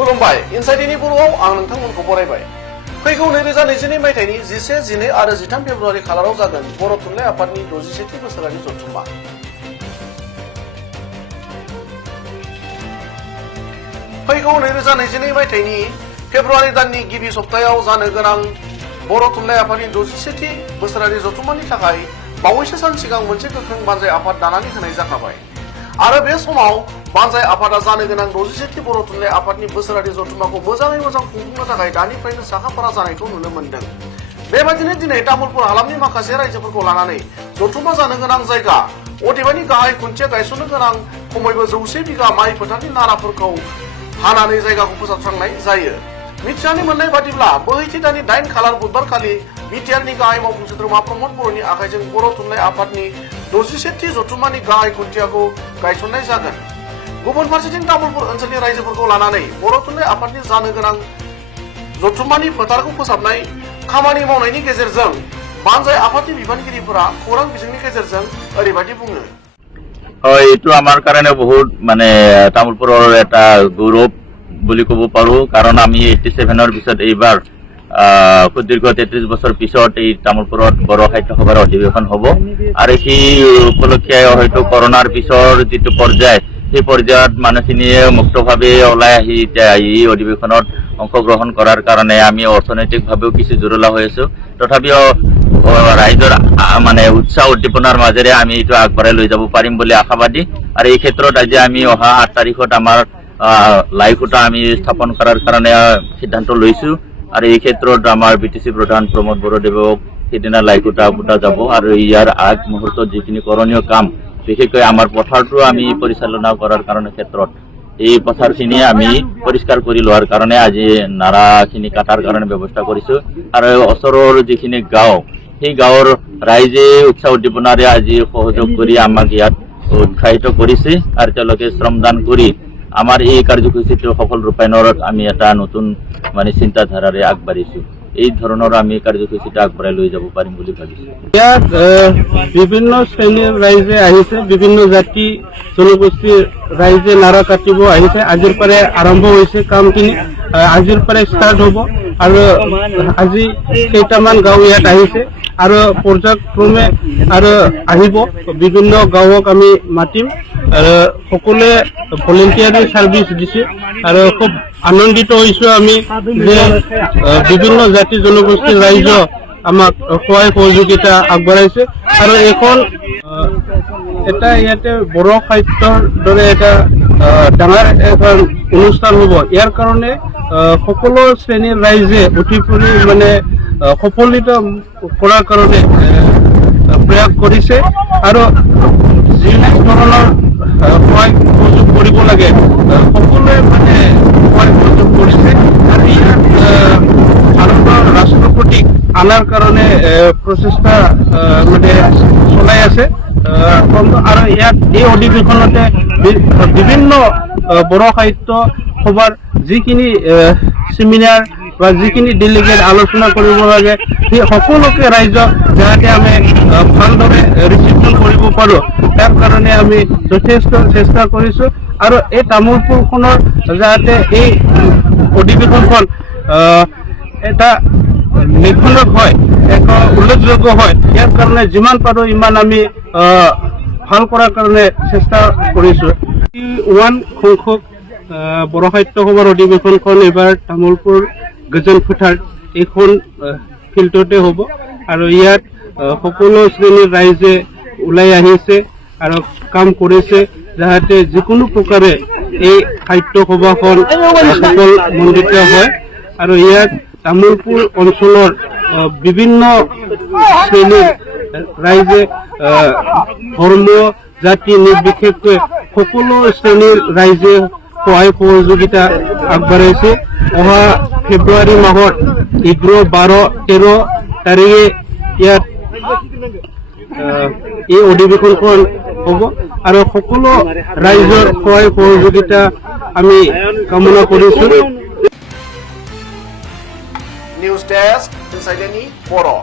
खुलुमबाय इनसाइडनि बर'आव आं नोंथांमोनखौ बरायबाय। फैगौ 2022 मायथाइनि 11, 12 आरो 13 फेब्रुआरि खालाराव जागोन बर' थुनलाइ आफादनि 61थि बोसोरारि जथुम्मा। फैगौ 2022 मायथाइनि फेब्रुआरि दाननि गिबि सप्तायाव जानो गोनां बर' थुनलाइ आफादनि 61थि बोसोरारि जथुम्मानि थाखाय बावैसो सान सिगां मोनसे गोख्रों बानजाय आफाद दानानै होनाय जाखाबाय आरो बे समाव बानजाय आफादा जानो गोनां 61थि बर' थुनलाइ आफादनि बोसोरारि जथुम्माखौ मोजाङै मोजां खुंफुंनो थाखाय दानिफ्रायनो साखाफारा जानायखौ नुनो मोन्दों। बेबादिनो दिनै तामुलपुर हालामनि माखासे रायजोफोरखौ लानानै जथुम्मा जानो गोनां जायगा अदेबानि गाहाय खुन्थिया गायसननो गोनां खमैबो 100 बिघा माइ फोथारनि नाराफोरखौ हानानै जायगाखौ फोसाबस्रांनाय जायो। मिथिनानै मोननाय बादिब्ला बोहैथि दाननि 8 खालार बुधबार खालि बिटिआरनि गाहाय मावफुं सोद्रोमा प्रमद बर'नि आखाइजों बर' थुनलाइ आफादनि 61थि जथुम्मानि गाहाय खुन्थियाखौ गायसननाय जागोन। गुबुन फारसेथिं तामुलपुर ओनसोलनि रायजोफोरखौ लानानै बर' थुनलाइ आफादनि जानो गोनां जथुम्मानि फोथारखौ फोसाबनाय खामानि मावनायनि गेजेरजों बानजाय आफादनि बिबानगिरिफोरा खौरां बिजोंनि गेजेरजों ओरैबायदि बुङो। এইটো আমাৰ কাৰণে বহুত মানে তামোলপুৰৰ এটা গৌৰৱ বুলি ক'ব পাৰো, কাৰণ আমি 87ৰ পিছত এইবাৰ সুদীৰ্ঘ 33 বছৰ পিছত এই তামোলপুৰত বড়ো সাহিত্য সভাৰ অধিৱেশন হ'ব আৰু সেই উপলক্ষে হয়তো কৰোনাৰ পিছৰ যিটো পৰ্যায় সেই পৰ্যায়ত মানুহখিনিয়ে মুক্তভাৱে ওলাই আহি এতিয়া এই অধিৱেশনত অংশগ্ৰহণ কৰাৰ কাৰণে আমি অৰ্থনৈতিকভাৱেও কিছু জুৰুলা হৈ আছো। তথাপিও ৰাইজৰ মানে উৎসাহ উদ্দীপনাৰ মাজেৰে আমি এইটো আগবঢ়াই লৈ যাব পাৰিম বুলি আশাবাদী আৰু এই ক্ষেত্ৰত আজি আমি অহা 8 তাৰিখত আমাৰ লাই খুঁটা আমি স্থাপন কৰাৰ কাৰণে সিদ্ধান্ত লৈছো আৰু এই ক্ষেত্ৰত আমাৰ বিটিচি প্ৰধান প্ৰমোদ বৰদেৱক সেইদিনা লাই খুঁটা পুতা যাব আৰু ইয়াৰ আগ মুহূৰ্তত যিখিনি কৰণীয় কাম বিশেষকৈ আমাৰ পথাৰটো আমি পৰিচালনা কৰাৰ কাৰণে ক্ষেত্ৰত এই পথাৰখিনি আমি পৰিষ্কাৰ কৰি লোৱাৰ কাৰণে আজি নাৰাখিনি কাটাৰ কাৰণে ব্যৱস্থা কৰিছো আৰু ওচৰৰ যিখিনি গাঁও সেই গাঁৱৰ ৰাইজে উৎসাহ উদ্দীপনাৰে আজি সহযোগ কৰি আমাক ইয়াত উৎসাহিত কৰিছে আৰু তেওঁলোকে শ্ৰমদান কৰি আমাৰ এই কাৰ্যসূচীটো সফল ৰূপায়ণৰ আমি এটা নতুন মানে চিন্তাধাৰাৰে আগবাঢ়িছো। এই ধৰণৰ আমি কাৰ্যসূচীটো আগবঢ়াই লৈ যাব পাৰিম বুলি ভাবিছো। ইয়াত বিভিন্ন শ্ৰেণীৰ ৰাইজে আহিছে, বিভিন্ন জাতি জনগোষ্ঠীৰ ৰাইজে নাৰা কাটিব আহিছে। আজিৰ পৰাই আৰম্ভ হৈছে কামখিনি, আজিৰ পৰাই ষ্টাৰ্ট হ'ব আৰু আজি কেইটামান গাঁও ইয়াত আহিছে আৰু পৰ্যায়ক্ৰমে আৰু আহিব। বিভিন্ন গাঁৱক আমি মাতিম আৰু সকলোৱে ভলেণ্টিয়াৰি ছাৰ্ভিচ দিছে আৰু খুব আনন্দিত হৈছো আমি যে বিভিন্ন জাতি জনগোষ্ঠীৰ ৰাইজ আমাক সহায় সহযোগিতা আগবঢ়াইছে আৰু এখন এটা ইয়াতে বড়ো সাহিত্যৰ দৰে এটা ডাঙৰ এখন অনুষ্ঠান হ'ব। ইয়াৰ কাৰণে সকলো শ্ৰেণীৰ ৰাইজে উঠি পৰি মানে সফলিত কৰাৰ কাৰণে প্ৰয়াস কৰিছে আৰু যি ধৰণৰ সহায় সহযোগ কৰিব লাগে সকলোৱে মানে সহায় সহযোগ কৰিছে আৰু ইয়াত ভাৰতৰ ৰাষ্ট্ৰপতিক আনাৰ কাৰণে প্ৰচেষ্টা মানে চলাই আছে আৰু ইয়াত এই অধিৱেশনতে বিভিন্ন বড়ো সাহিত্য সভাৰ যিখিনি চেমিনাৰ বা যিখিনি ডেলিগেট আলোচনা কৰিব লাগে সেই সকলোকে ৰাইজক যাতে আমি ভালদৰে ৰিচিপশ্যন কৰিব পাৰোঁ তাৰ কাৰণে আমি যথেষ্ট চেষ্টা কৰিছোঁ আৰু এই তামোলপুৰখনৰ যাতে এই অধিৱেশনখন এটা নিখুঁত হয়, এক উল্লেখযোগ্য হয়, ইয়াৰ কাৰণে যিমান পাৰোঁ ইমান আমি ভাল কৰাৰ কাৰণে চেষ্টা কৰিছোঁ। 1 সংখ্যক বড়ো সাহিত্য সভাৰ অধিৱেশনখন এইবাৰ তামোলপুৰ গজন ফুটাৰ এইখন ফিল্ডতে হ'ব আৰু ইয়াত সকলো শ্ৰেণীৰ ৰাইজে ওলাই আহিছে আৰু কাম কৰিছে যাতে যিকোনো প্ৰকাৰে এই সাহিত্য সভাখন সফল মণ্ডিত হয় আৰু ইয়াত তামোলপুৰ অঞ্চলৰ বিভিন্ন শ্ৰেণীৰ ৰাইজে ধৰ্ম জাতি নিৰ্বিশেষকৈ সকলো শ্ৰেণীৰ ৰাইজে সহায় সহযোগিতা আগবঢ়াইছে। অহা ফেব্ৰুৱাৰী মাহৰ 11, 12, 13 তাৰিখে ইয়াত এই অধিৱেশনখন হ'ব আৰু সকলো ৰাইজৰ সহায় সহযোগিতা আমি কামনা কৰিছোঁ। নিউজ ডেস্ক ইনসাইডনি বড়ো।